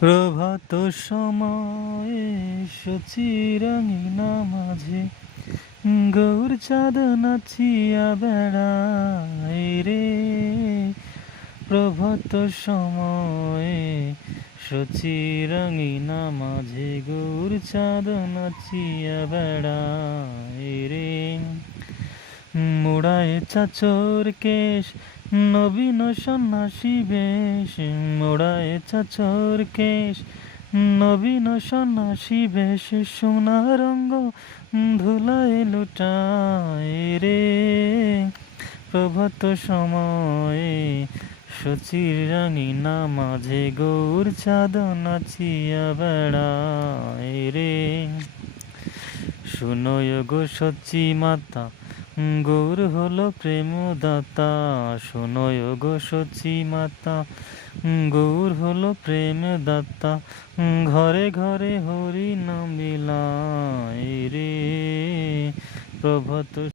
প্রভাত সময়ে সচিরাঙিনা মাঝে গৌর চাঁদ নাচিয়া বেড়ায় রে। প্রভাত সময়ে সচিরাঙিনা মাঝে গৌর চাঁদ নাচিয়া বেড়ায় রে। মুড়ায় চাচর কেশ নবীন সন্ন্যাসী বেশ, মুড়ায় চাচর কেশ নবীন সন্ন্যাসী বেশ, সোনা রঙ্গ ধুলায় লুটায় রে। প্রভাত সময়ে সচির রাঙিনা মাঝে গৌর চাঁদ নাচিয়া বেড়ায় রে। শুনোয় গো সচি মাতা, গৌর হলো প্রেমদাতা। শুনোয় গো সচি মাতা, গৌর হলো প্রেমদাতা। ঘরে ঘরে হরি নাম বিলায় রে। প্রভাত